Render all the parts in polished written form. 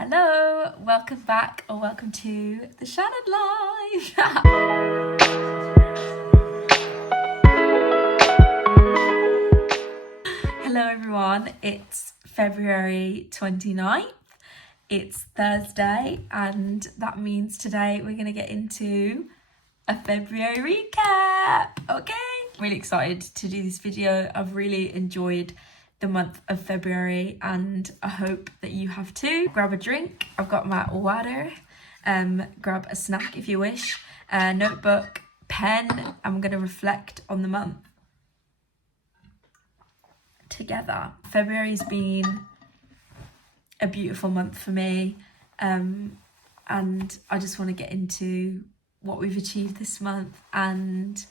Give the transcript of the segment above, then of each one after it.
Hello, welcome back or welcome to the Shannon Live. Hello everyone, it's February 29th. It's Thursday and that means today we're going to get into a February recap. Okay, really excited to do this video. I've really enjoyed the month of February and I hope that you have too. Grab a drink, I've got my water, grab a snack if you wish, a notebook, pen. I'm going to reflect on the month together. February's been a beautiful month for me, and I just want to get into what we've achieved this month and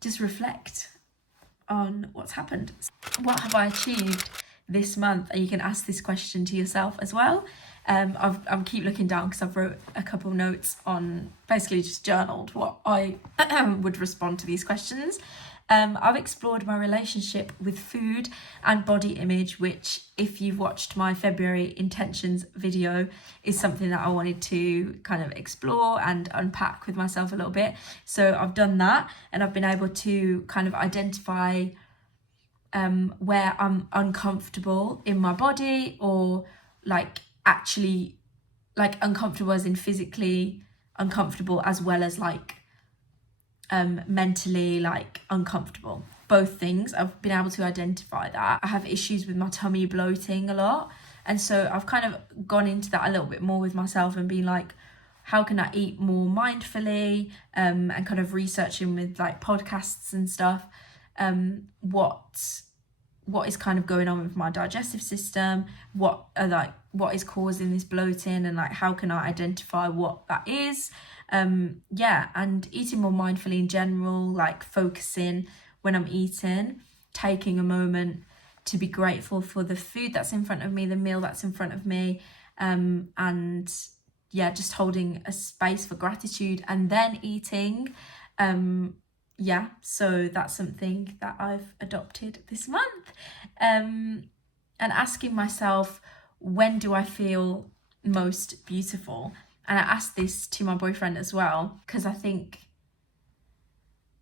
just reflect on what's happened. What have I achieved this month? And you can ask this question to yourself as well. I'm keep looking down because I've wrote a couple notes on, basically just journaled what I would respond to these questions. I've explored my relationship with food and body image, which if you've watched my February intentions video is something that I wanted to kind of explore and unpack with myself a little bit. So I've done that and I've been able to kind of identify where I'm uncomfortable in my body, or like actually like uncomfortable as in physically uncomfortable as well as like mentally like uncomfortable. Both things, I've been able to identify that. I have issues with my tummy bloating a lot, and so I've kind of gone into that a little bit more with myself and been like, how can I eat more mindfully, and kind of researching with like podcasts and stuff, what is kind of going on with my digestive system, what is causing this bloating, and like how can I identify what that is. And eating more mindfully in general, like focusing when I'm eating, taking a moment to be grateful for the food that's in front of me, the meal that's in front of me, just holding a space for gratitude and then eating. So that's something that I've adopted this month, and asking myself, when do I feel most beautiful? And I asked this to my boyfriend as well, because I think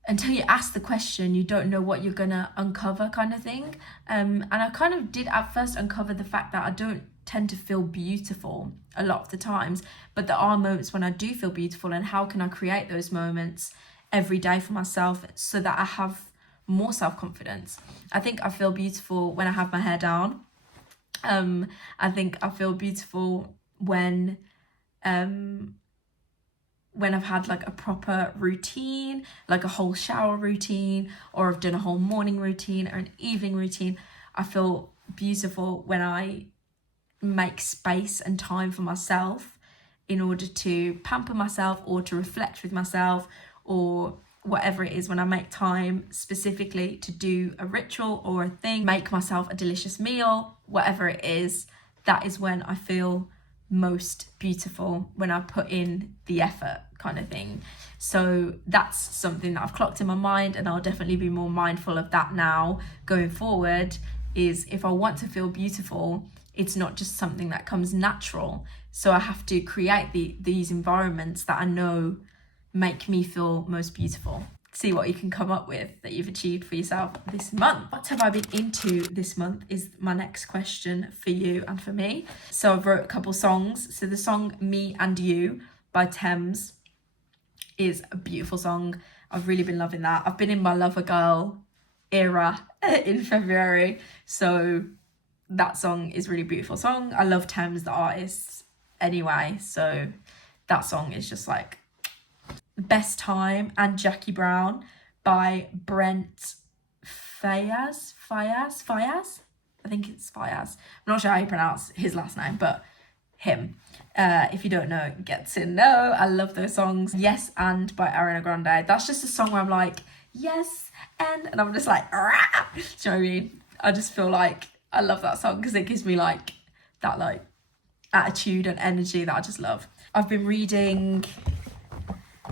until you ask the question, you don't know what you're gonna uncover, kind of thing. And I kind of did at first uncover the fact that I don't tend to feel beautiful a lot of the times, but there are moments when I do feel beautiful, and how can I create those moments every day for myself so that I have more self-confidence. I think I feel beautiful when I have my hair down. I think I feel beautiful when I've had like a proper routine, like a whole shower routine, or I've done a whole morning routine or an evening routine. I feel beautiful when I make space and time for myself in order to pamper myself or to reflect with myself, or whatever it is, when I make time specifically to do a ritual or a thing, make myself a delicious meal, whatever it is, that is when I feel most beautiful, when I put in the effort, kind of thing. So that's something that I've clocked in my mind, and I'll definitely be more mindful of that now going forward. Is if I want to feel beautiful, it's not just something that comes natural, so I have to create these environments that I know make me feel most beautiful. See what you can come up with that you've achieved for yourself this month. What have I been into this month is my next question for you and for me. So I've wrote a couple songs. So the song Me and You by Thames is a beautiful song. I've really been loving that. I've been in my Lover Girl era in February, so that song is a really beautiful song. I love Thames, the artist, anyway, so that song is just like Best Time. And Jackie Brown by Brent Fayaz. I think it's Fayaz. I'm not sure how you pronounce his last name, but him. If you don't know, get to know. I love those songs. Yes And by Ariana Grande. That's just a song where I'm like, yes and I'm just like, rah! Do you know what I mean? I just feel like I love that song because it gives me like that like attitude and energy that I just love. I've been reading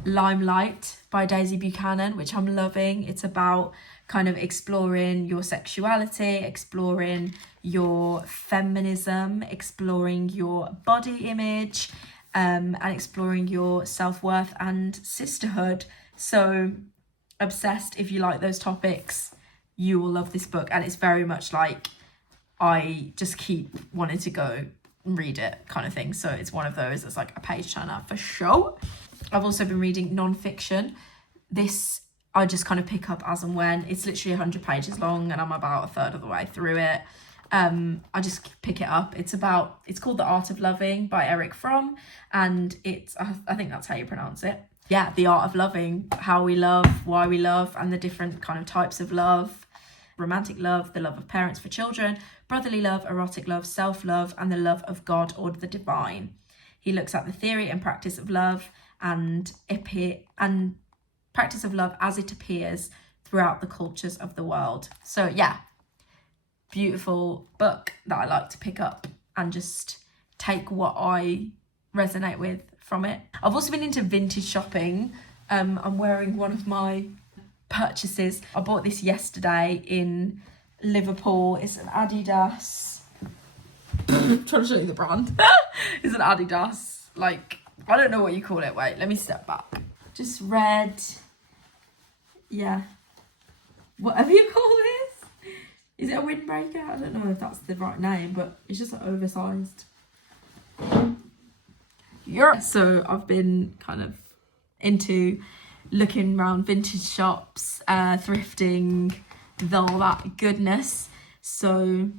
Limelight by Daisy Buchanan, which I'm loving. It's about kind of exploring your sexuality, exploring your feminism, exploring your body image, and exploring your self-worth and sisterhood. So obsessed. If you like those topics, you will love this book. And it's very much like, I just keep wanting to go and read it kind of thing. So it's one of those that's like a page turner for sure. I've also been reading non-fiction. This I just kind of pick up as and when. It's literally 100 pages long and I'm about a third of the way through it. I just pick it up. It's called The Art of Loving by Eric Fromm, and I think that's how you pronounce it. Yeah, the art of loving, how we love, why we love, and the different kind of types of love. Romantic love, the love of parents for children, brotherly love, erotic love, self-love, and the love of God or the divine. He looks at the theory and practice of love and practice of love as it appears throughout the cultures of the world. So yeah, beautiful book that I like to pick up and just take what I resonate with from it. I've also been into vintage shopping. I'm wearing one of my purchases. I bought this yesterday in Liverpool. It's an Adidas. I'm trying to show you the brand. It's an Adidas, like, I don't know what you call it. Wait, let me step back. Just red. Yeah. Whatever you call this. Is it a windbreaker? I don't know if that's the right name, but it's just like oversized. Yeah. So I've been kind of into looking around vintage shops, thrifting, all that goodness. So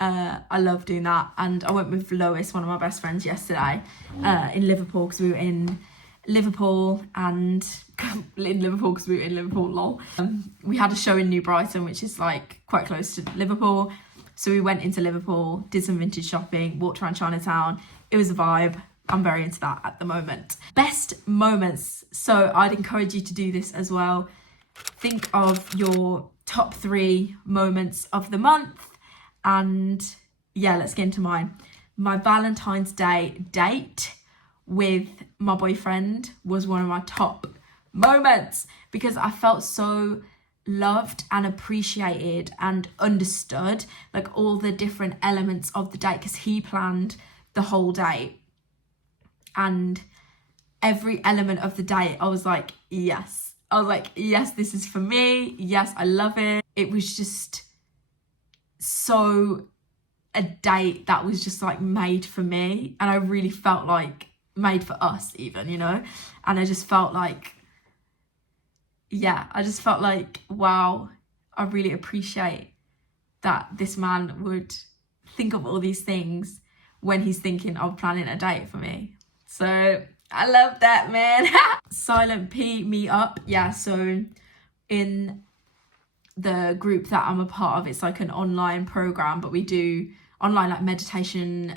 I love doing that. And I went with Lois, one of my best friends, yesterday in Liverpool, because we were in Liverpool, lol. We had a show in New Brighton, which is like quite close to Liverpool. So we went into Liverpool, did some vintage shopping, walked around Chinatown. It was a vibe. I'm very into that at the moment. Best moments. So I'd encourage you to do this as well. Think of your top 3 moments of the month. And yeah, let's get into mine. My Valentine's Day date with my boyfriend was one of my top moments, because I felt so loved and appreciated and understood, like all the different elements of the date, because he planned the whole date. And every element of the date, I was like, yes. I was like, yes, this is for me. Yes, I love it. It was just so a date that was just like made for me. And I really felt like made for us even, you know? And I just felt like, yeah, wow, I really appreciate that this man would think of all these things when he's thinking of planning a date for me. So I love that, man. Silent P meetup. Yeah, so in the group that I'm a part of, it's like an online program, but we do online like meditation,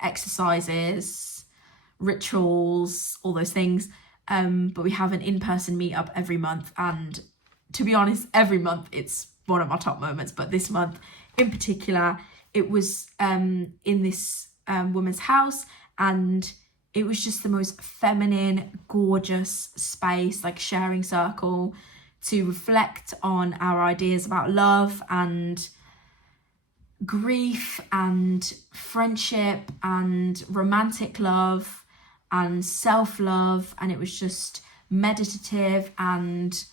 exercises, rituals, all those things. But we have an in-person meetup every month, and to be honest, every month it's one of my top moments, but this month in particular, it was in this woman's house, and it was just the most feminine, gorgeous space, like sharing circle, to reflect on our ideas about love and grief and friendship and romantic love and self-love. And it was just meditative and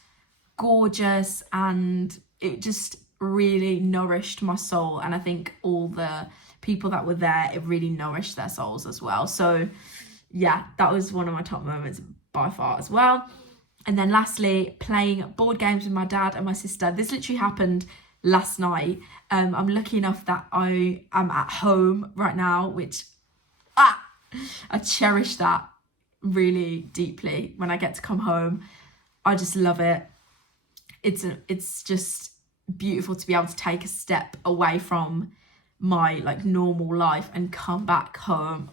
gorgeous, and it just really nourished my soul. And I think all the people that were there, it really nourished their souls as well. So yeah, that was one of my top moments by far as well. And then lastly, playing board games with my dad and my sister. This literally happened last night. I'm lucky enough that I am at home right now, which I cherish that really deeply. When I get to come home, I just love it. It's just beautiful to be able to take a step away from my like normal life and come back home.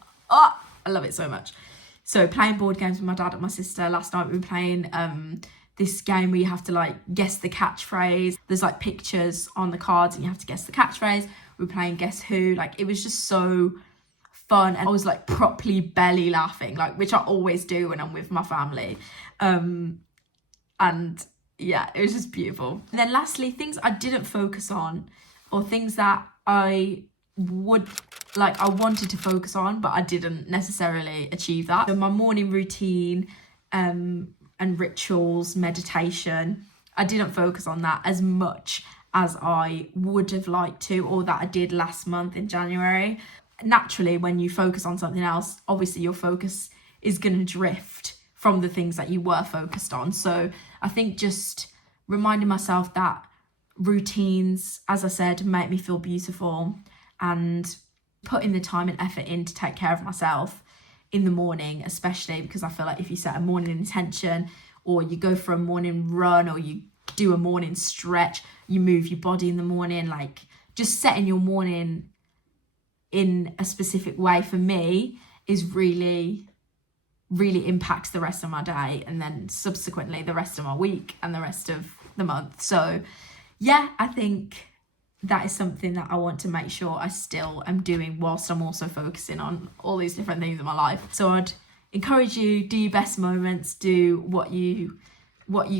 I love it so much. So playing board games with my dad and my sister. Last night we were playing this game where you have to like guess the catchphrase. There's like pictures on the cards and you have to guess the catchphrase. We were playing Guess Who. Like, it was just so fun, and I was like properly belly laughing, like, which I always do when I'm with my family. And yeah, it was just beautiful. And then lastly, things I didn't focus on, or things that I wanted to focus on, but I didn't necessarily achieve that. So my morning routine and rituals, meditation, I didn't focus on that as much as I would have liked to, or that I did last month in January. Naturally, when you focus on something else, obviously your focus is going to drift from the things that you were focused on. So I think just reminding myself that routines, as I said, make me feel beautiful, and putting the time and effort in to take care of myself in the morning, especially because I feel like if you set a morning intention, or you go for a morning run, or you do a morning stretch, you move your body in the morning, like just setting your morning in a specific way for me is really impacts the rest of my day, and then subsequently the rest of my week and the rest of the month. So yeah, I think that is something that I want to make sure I still am doing whilst I'm also focusing on all these different things in my life. So I'd encourage you, do your best moments, do what you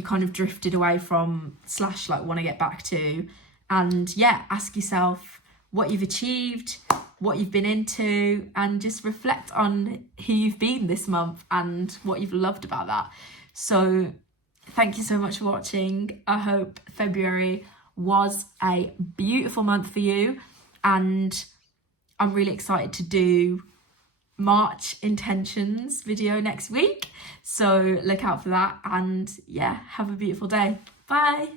kind of drifted away from / like want to get back to, and yeah, ask yourself what you've achieved, what you've been into, and just reflect on who you've been this month and what you've loved about that. So thank you so much for watching. I hope February was a beautiful month for you, and I'm really excited to do March intentions video next week, so look out for that. And yeah, have a beautiful day. Bye.